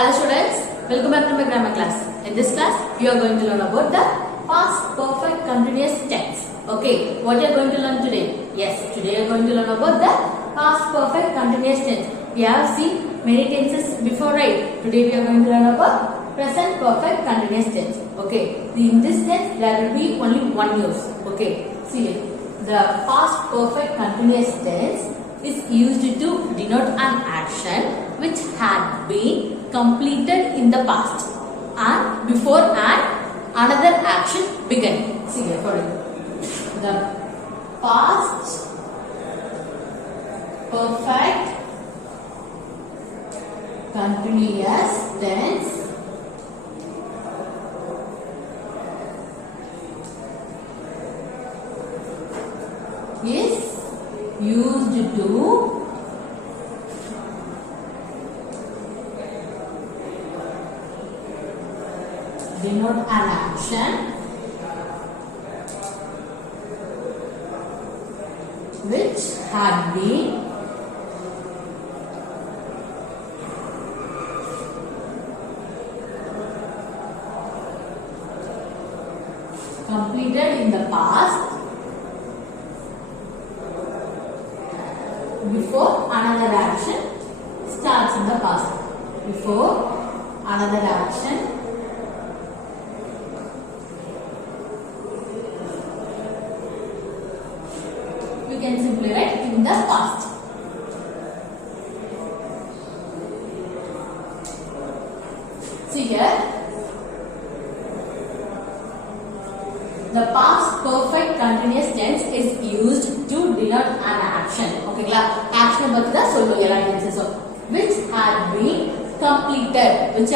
Hello students, welcome back to my grammar class. In this class, you are going to learn about the past perfect continuous tense. Okay, what you are going to learn today? Yes, today you are going to learn about the past perfect continuous tense. We have seen many tenses before, right? Today we are going to learn about present perfect continuous tense. Okay, in this tense there will be only one use. Okay, see it. The past perfect continuous tense is used to denote an action which had been completed in the past and before another action began. See here for you. The past perfect continuous tense is used to denote an action which had been completed in the past before another action starts in the past. Before another action you can simply write in the past. See here, the past perfect continuous tense is used to denote an action. Okay, action பத்தி தான் சொல்லுவோம் எல்லா tenses which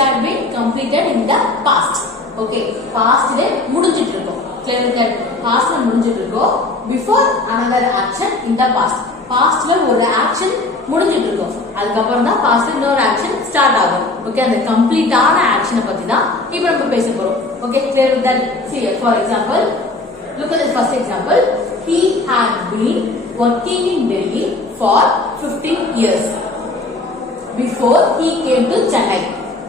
had been completed in the past. Okay, past ல முடிஞ்சிட்டு இருக்கும். Clear that past ல முடிஞ்சிட்டு இருக்கும் before another action in the past. Past ல ஒரு action முடிஞ்சிட்டு இருக்கும். அதுக்கு அப்புறம் தான் past ல இன்னொரு action start ஆகும். Okay, அந்த complete ஆன action பத்தி தான் இப்போ நம்ம பேச போறோம். Okay, clear that. See here, for example, look at the first example. He had been working in Delhi for 15 years before he came to Chennai.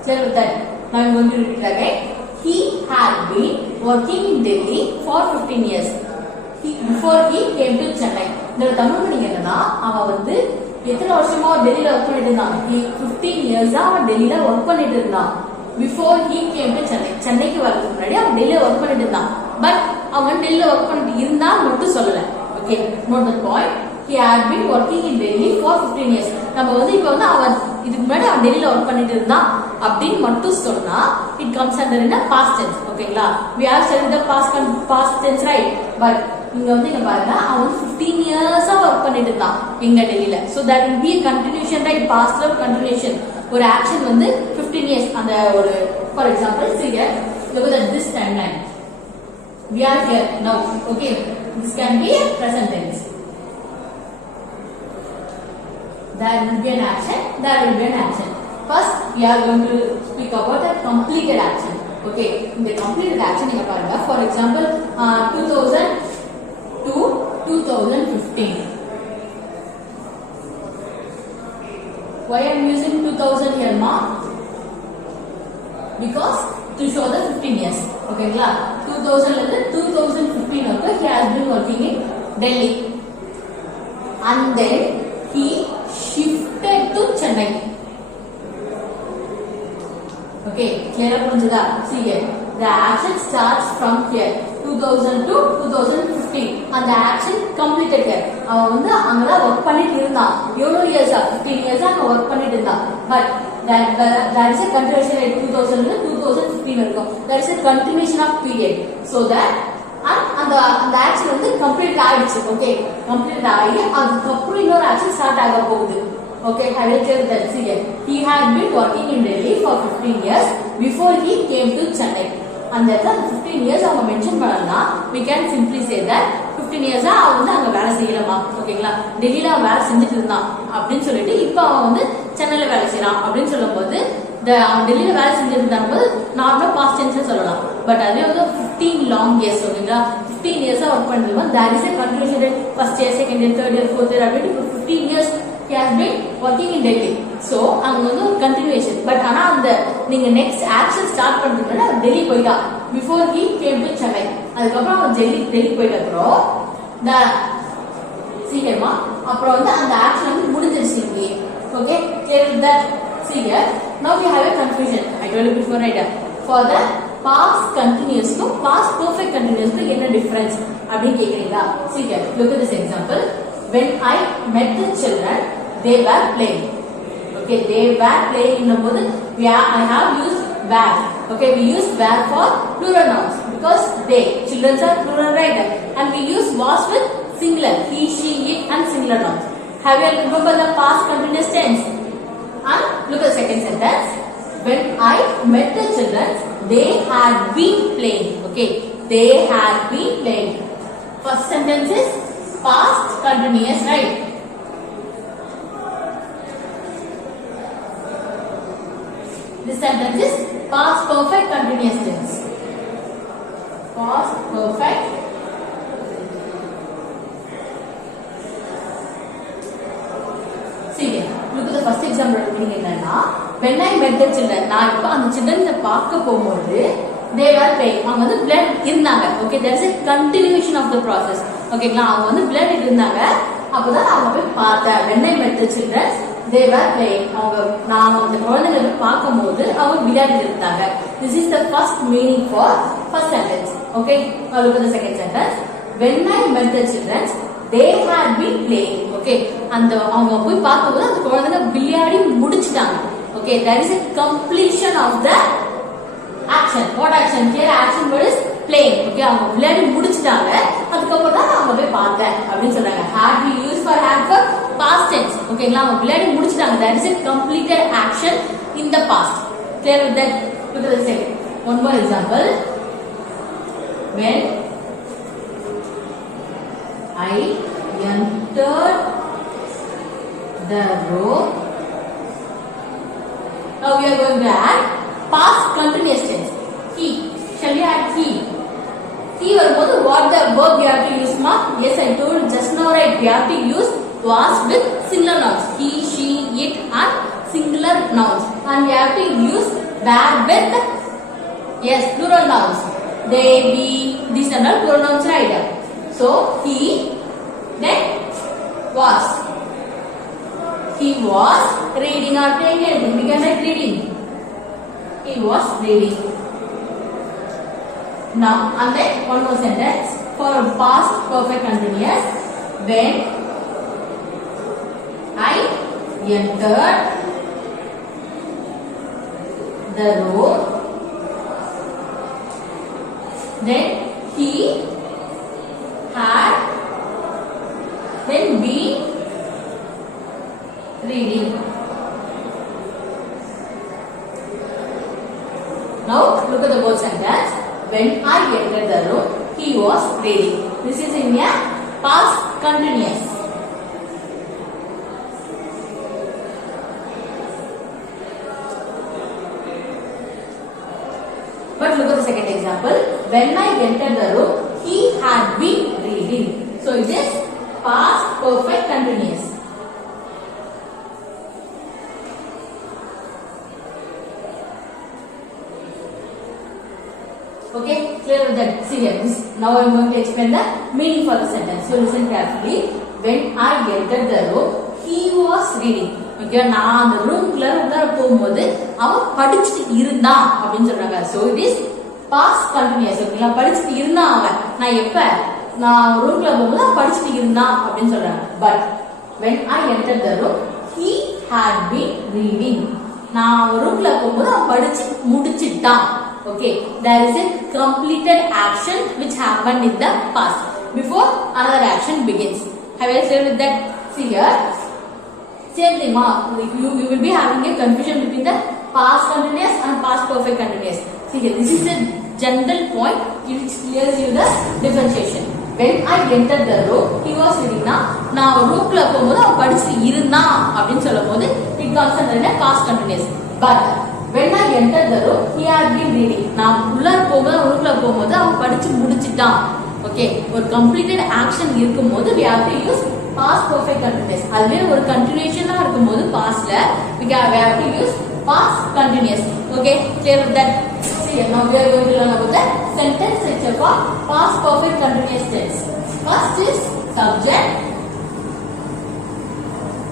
Clear with that? Now I am going to repeat it again. He had been working in Delhi for 15 years before he came to Chennai. இந்த Tamil meaning என்னன்னா அவன் வந்து எத்தனை வருஷமா டெல்லியில work பண்ணிட்டு இருந்தான். 15 இயர்ஸா அவன் டெல்லியில ஒர்க் பண்ணிட்டு இருந்தான். Before he came to Chennai. சென்னைக்கு வரதுக்கு முன்னாடி அவன் டெல்லியில ஒர்க் பண்ணிட்டு இருந்தான். பட் அவன் டெல்லியில ஒர்க் பண்ணிட்டு இருந்தா மட்டும் சொல்லல. Okay, note the point. He had been working in Delhi for 15 years. நம்ம வந்து இப்போ வந்து அவன் இதுக்கு முன்னாடி அவன் டெல்லியில ஒர்க் பண்ணிட்டு இருந்தான் அப்படின்னு மட்டும் சொன்னா it comes under in a past tense. ஓகேங்களா, we have said the past tense, right? But இங்க வந்து இங்க பாருங்க, அவன் 15 இயர்ஸா ஒர்க் பண்ணிட்டு இருந்தான் எங்க டெல்லியில. So that will be a continuation, right? Past of continuation. ஒரு ஆக்ஷன் வந்து 15 இயர்ஸ் அந்த ஒரு for example, see here, look at this timeline. We are here now. Okay, this can be a present tense. There will be an action, there will be an action. First, we are going to speak about a completed action. Okay, the completed action நீங்க பாருங்க. For example, 2000 to 2015. Why I am using 2000 here, ma? Because to show the 15 years. Okay, 2000 ல 2015 வரைக்கும் he has been working in Delhi. And then he shifted to Chennai. Okay, clear புரிஞ்சுதா? See here, the action starts from here 2000 to 2015 and the action completed here. அவன் வந்து அங்கதான் work பண்ணிட்டு இருந்தான். எவ்வளவு இயர்ஸா? 15 இயர்ஸா அங்க ஒர்க் பண்ணிட்டு இருந்தான். But that is a continuation at 2000 ல 2015 வரைக்கும். That is a continuation of period. So that அந்த ஆக்ஷன் வந்து கம்ப்ளீட் ஆயிடுச்சு. ஓகே, கம்ப்ளீட் ஆகி அதுக்கப்புறம் இன்னொரு ஆக்ஷன் ஸ்டார்ட் ஆக போகுது. Okay, I will tell that. See here, he had been working in Delhi for 15 years before he came to Chennai. And that 15 years அவங்க mention பண்ணலனா we can simply say that 15 years அவன் வந்து அங்க வேலை செய்யலமா. ஓகேங்களா, டெல்லியில வேலை செஞ்சுட்டு இருந்தான் அப்படின்னு சொல்லிட்டு இப்போ அவன் வந்து சென்னையில வேலை செய்யறான் அப்படின்னு சொல்லும்போது அவன் டெல்லியில வேலை செஞ்சுட்டு இருந்தான் போது நார்மலா பாஸ்ட் டென்ஸ் சொல்லலாம். பட் அதே வந்து 15 லாங் இயர்ஸ். ஓகேங்களா, 15 years work பண்ணிருந்தோம். That is a continuation. First year, second year, third year, fourth year, 15 years he has been working in Delhi. So அங்க வந்து ஒரு continuation. But ஆனா அந்த நீங்க next action start பண்றதுக்கு முன்னாடி டெல்லி போயிட்டா. Before he came to Chennai. அதுக்கப்புறம் அவன் டெல்லி போயிட்ட அப்புறம் the see here ma அப்புறம் வந்து அந்த action வந்து முடிஞ்சிருச்சு இங்கே. Okay, clear with that? See here. Now we have a confusion. I told you before, right? For the past continuous to past perfect continuous க்கு என்ன difference அப்படினு கேக்குறீங்களா? See here. Look at this example. When I met the children, they were playing. Okay, they were playing இன்னும்போது I have used were. Okay, we use were for plural nouns because they children are plural, right? And we use was with singular he, she, it and singular nouns. Have you remember the past continuous tense? And look at the second sentence. When I met the children, they had been playing. Okay, they had been playing. First sentence is past continuous, right? This sentence is past perfect continuous tense. Past perfect. See here. Look at the first example. When I met the children, நான் இப்ப அந்த children பார்க்க போகும்போது they were playing. அவங்க வந்து blend இருந்தாங்க. Okay, there is a continuation of the process. ஓகேங்களா, அவங்க வந்து blend இருந்தாங்க. அப்பதான் அவங்க போய் பார்த்தேன். When I met the children, they were playing. அவங்க நான் அந்த குழந்தைகளை பார்க்கும்போது அவங்க விளையாடிட்டு இருந்தாங்க. This is the first meaning for first sentence. Okay, now look at the second sentence. When I met the children, they had been playing. Okay, அந்த அவங்க போய் பார்க்கும்போது அந்த குழந்தைங்க விளையாடி முடிச்சிட்டாங்க. Okay, there is a completion of the action. What action? Here action word is playing. Okay, அவங்க விளையாடி முடிச்சிட்டாங்க. அதுக்கப்புறம் தான் அவங்க போய் பார்த்தேன் அப்படின்னு சொல்றாங்க. Had we used for had for past tense. ஓகேங்களா, அவங்க விளையாடி முடிச்சிட்டாங்க. That is a completed action in the past. Clear with that? Look at the second. One more example. When I entered the room. Now we are going to add past continuous tense. He. Shall we add he? He வரும்போது what the verb we have to use ma? Yes, I told just now, right? We have to use was with singular nouns. He, she, it and singular nouns. And we have to use were with yes plural nouns. They, we, these are all plural nouns, right? So he then was. He was reading or playing anything. We can write reading. He was reading. Now, and then one more sentence for past perfect continuous. When I entered the room, then he had then been reading. Now look at the word sentence. When I entered the room, he was reading. This is in a past continuous. But look at the second example. When I entered the room, he had been reading. So it is past perfect continuous. Okay, clear with that? See here. Now I am going to explain the meaning for the sentence. So listen carefully. When I entered the room, he was reading. Okay, நான் அந்த ரூம்க்குள்ள உள்ளார போகும்போது அவன் படிச்சிட்டு இருந்தான் அப்படின்னு சொல்றாங்க. So it is past continuous. ஓகேங்களா, படிச்சிட்டு இருந்தான் அவன். நான் எப்ப நான் ரூம்க்குள்ள போகும்போது அவன் படிச்சிட்டு இருந்தான் அப்படின்னு சொல்றாங்க. But when I entered the room, he had been reading. நான் ரூம்க்குள்ள போகும்போது அவன் படிச்சு முடிச்சிட்டான். Okay, there is a completed action which happened in the past before another action begins. Have you clear with that? See here. Same thing, you will be having a confusion between the past continuous and past perfect continuous. See here, this is a general point which clears you the differentiation. When I entered the room, he was reading. நான் ரூம்க்குள்ள போகும்போது அவன் படிச்சிட்டு இருந்தான் அப்படின்னு சொல்லும்போது it comes under a past continuous. But when I entered the room, he had been reading. நான் உள்ளார போகும்போது ரூம்க்குள்ள போகும்போது அவன் படிச்சு முடிச்சிட்டான். Okay, ஒரு completed action இருக்கும்போது we have to use past perfect continuous. அதுவே ஒரு continuation-ஆ இருக்கும்போது pastல we have to use past continuous. Okay, clear with that? See, now we are going to learn about the sentence structure for past perfect continuous tense. First is subject.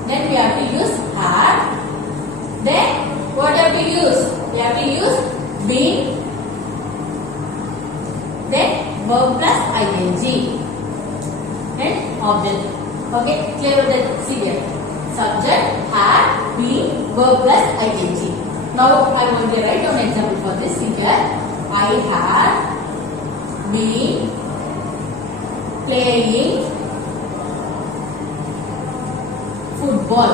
Then we have to use had. Then what have to use? We have to use been. Then verb plus ing. Then object. Okay, clear with that? See here. Subject, had, been, verb plus ing. Now I want to write down an example for this. See here. I had been playing football.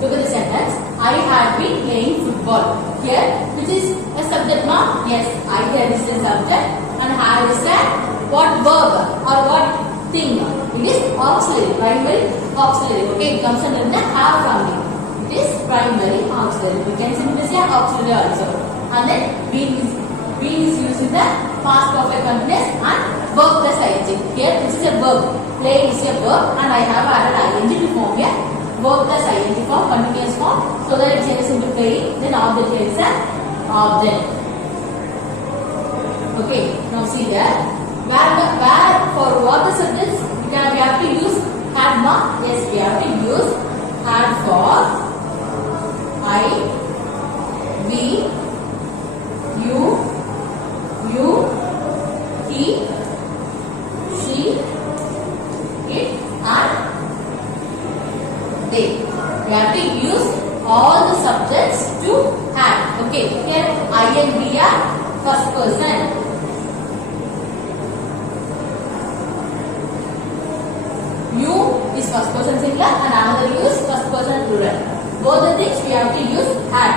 Look at the sentence. I had been playing football. Here, which is a subject now? Yes, I here is the subject and had is a what verb or what thing? It is auxiliary, primary auxiliary. Okay, it comes under the have family. It is primary auxiliary. We can simply say auxiliary also. And then been is used in the past perfect continuous and verb plus ing. Here, this is a verb. Play is a verb and I have added ing to form here. Verb plus ing form, continuous form, so that it changes into playing. Then object here is an object. Okay, now see here. Where for what the sentence? We have to use had not. Yes, we have to use had for I, we, you, he, she, it, and they. We have to use all the subjects to have. Okay, here ing are first person. You is first person singular and another you is first person plural. Both the things we have to use had.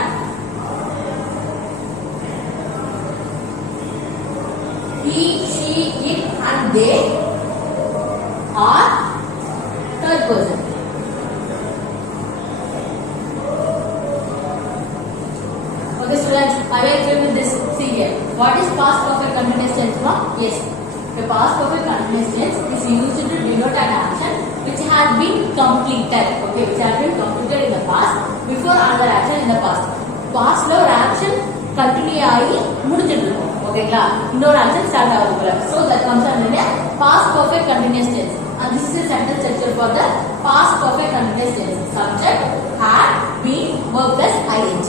He, she, it and they are third person. Okay students, I will explain with this. See here. What is past perfect continuous tense? Yes. The past perfect continuous tense is used to denote an action which has been completed. Okay, which has been completed in the past before another action in the past. Past lo or action continue ஆகி முடிஞ்சிட்டு இருக்கும். ஓகேங்களா? இன்னொரு action start ஆகுது போல. So that comes under past perfect continuous tense. And this is a sentence structure for the past perfect continuous tense. Subject, had, been, verb plus ing.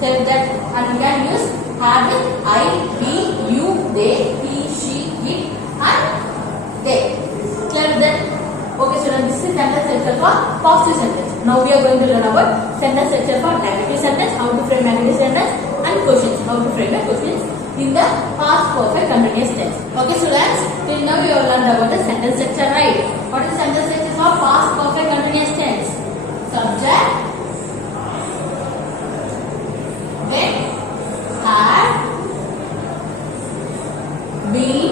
So that and we can use had with I, we, you, they, he, she, it and they. Clear with that? Okay, so this is sentence structure for positive sentence. Now we are going to learn about sentence structure for negative sentence, how to frame negative sentence, and questions, how to frame a questions in the past perfect continuous tense. Okay, so till now we have learned about the sentence structure, right? What is sentence structure for past perfect continuous tense? Subject, then had, been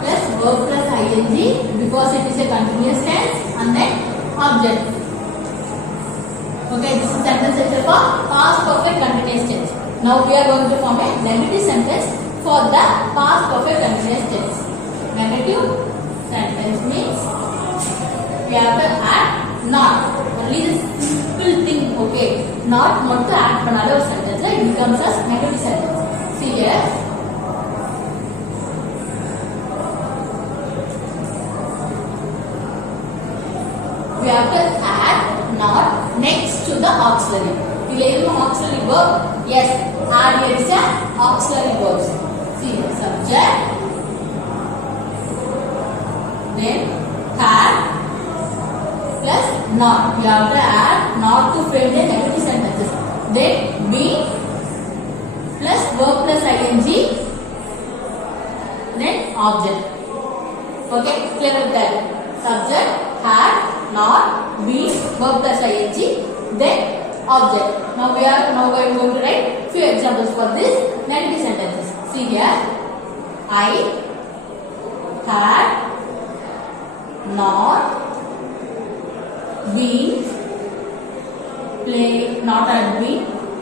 plus verb plus ing because it is a continuous tense and then object. Okay, this is sentence structure for past perfect continuous tense. Now we are going to form a negative sentence for the past perfect continuous tense. Negative sentence means we have to add not. Only the simple thing, okay. Not to add another sentence, it becomes as negative sentence. See here. We have to add not next to the auxiliary. Auxiliary verb? Yes, add here is an auxiliary verb. See here, subject, then had plus not. We have to add not to frame the negative sentences. Then be plus verb plus ing, then object. Okay, clear with that? Subject, had, not, be, verb plus ing, then object. Now we are going to write few examples for this negative sentences. See here, I had not been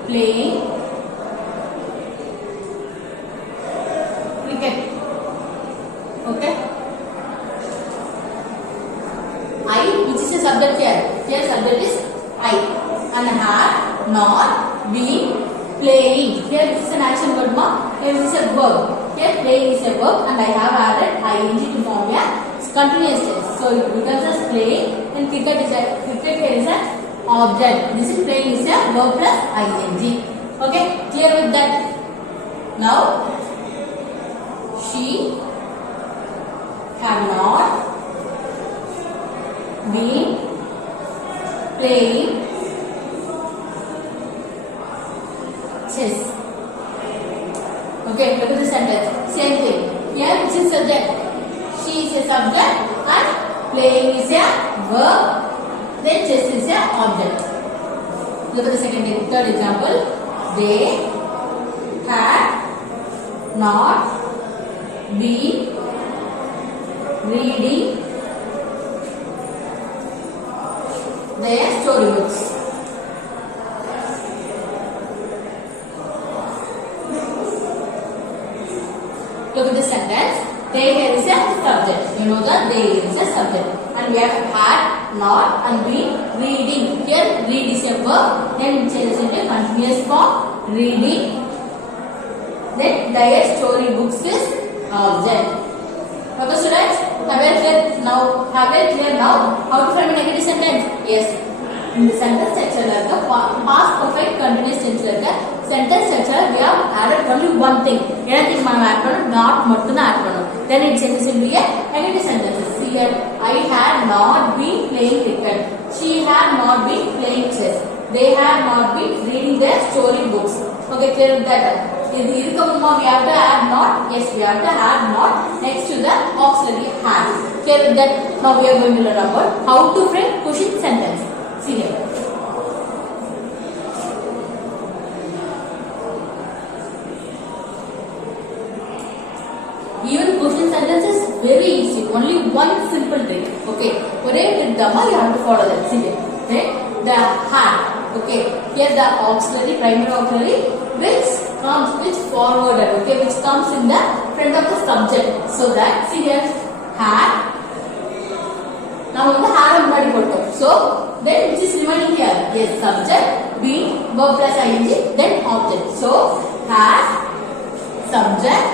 playing cricket. and had not been playing. Here this is an action word ma. Here this is a verb. Here playing is a verb and I have added ing to form a continuous tense. So it becomes as playing and cricket here is an object. This is playing is a verb plus ing. Okay, clear with that? Now she have not been playing chess. Okay, look at the sentence. Same thing. Here which is subject? She is a subject and playing is a verb. Then chess is a object. Look at the third example. They had not been reading their storybooks. Look at the sentence. They here is a subject. You know that they is a subject. And we have had, not and been reading. Here read is a verb. Then it changes into a continuous form. Reading. Then their storybooks is object. Okay students, have you clear now how to frame a negative sentence? Yes. In the sentence structure like past perfect continuous tense like sentence structure we have added only one thing. Anything man add pannu not mattum add pannu. Then it changes into a negative sentence. See here, I had not been playing cricket. She had not been playing chess. They had not been reading their story books. Okay, clear with that? We have to add not. Yes, we have to add not next to the auxiliary had. Clear with that? Now we are going to learn about how to frame question sentence. See here. Even question sentence is very easy. Only one simple trick. Okay. One trick dama you have to follow that. See here. Right? The had. Okay. Here the auxiliary, primary auxiliary, which forwarded. Okay. Which comes in the front of the subject. So that see here had. Now we have had body photo. So then which is remaining here? Yes, subject, being, verb plus ing, then object. So had, subject,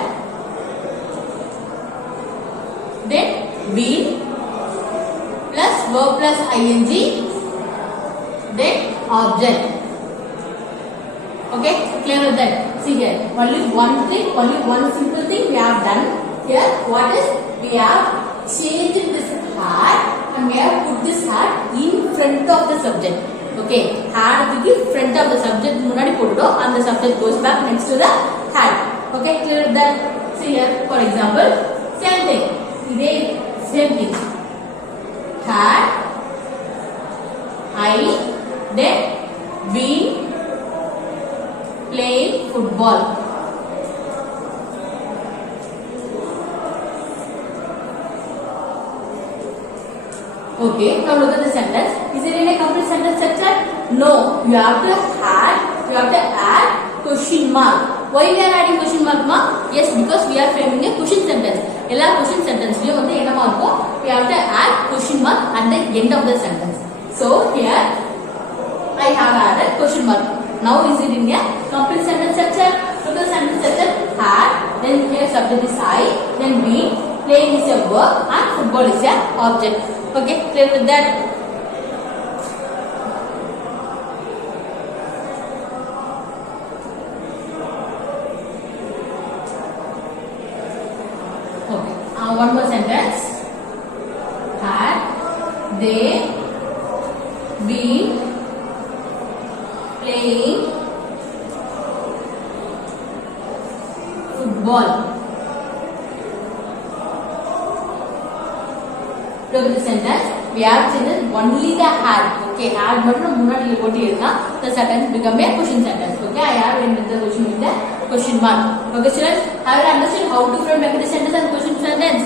then been plus verb plus ing, then object. Okay, clear with that? See here, only one simple thing we have done here. What is? We have changed this had and we have put this had in front of the subject. Okay, had in front of the subject munadi potudo and the subject goes back next to the had. Okay, clear with that? See here, for example, same thing. Same thing. Had I then been playing football. Okay, now look at the sentence. Is it in a complete sentence structure? No, you have to add question mark. Why we are adding question mark ma? Yes, because we are framing a question sentence. Ella question sentence we have to add question mark at the end of the sentence. So here I have added question mark. Now is it in a complete sentence structure? Look at the sentence structure. Had, then here subject is I, then been, playing is a verb and football is a object. Okay, clear with that? Okay, one more sentence. Had they been playing football? Look at the sentence. We have changed only the had. Okay, had mattum munadi poti irukka. The sentence become a question sentence. Okay, I have ended the question with the question mark. Okay, students, have you understood how to frame negative sentence and question sentence?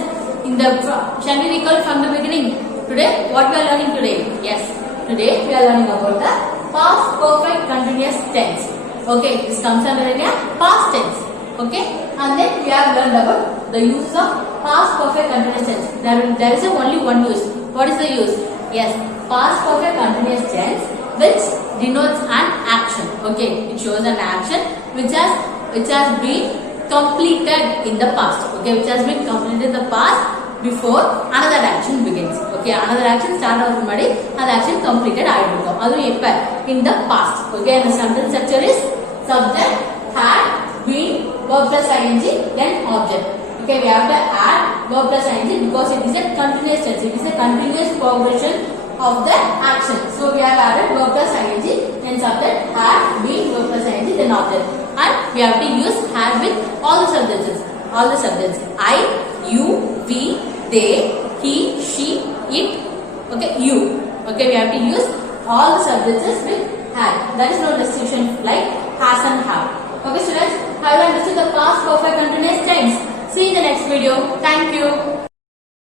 Shall we recall from the beginning? Today, what we are learning today? Yes, today we are learning about the past perfect continuous tense. Okay, this comes under the past tense. Okay, and then we have learned about the use of past perfect continuous tense. There is only one use. What is the use? Yes, past perfect continuous tense which denotes an action. Okay, it shows an action which has been completed in the past. Okay, which has been completed in the past before another action begins. Okay, another action start ஆகுறதுக்கு முன்னாடி அந்த action completed ஆயிடும். அதுவும் எப்ப? In the past. Okay, and the sentence structure is subject, had, been, verb plus ing, then object. Okay, we have to add verb plus ing because it is a continuous tense. It is a continuous progression of the action. So we have added verb plus ing, then subject, had, been, verb plus ing, then object. And we have to use had with all the subjects. All the subjects. I, you, we, they, he, she, it. Okay, you. Okay, we have to use all the subjects with had. There is no restriction like has and have. Okay, students, have you understood the past perfect continuous tense? See you in the next video. Thank you.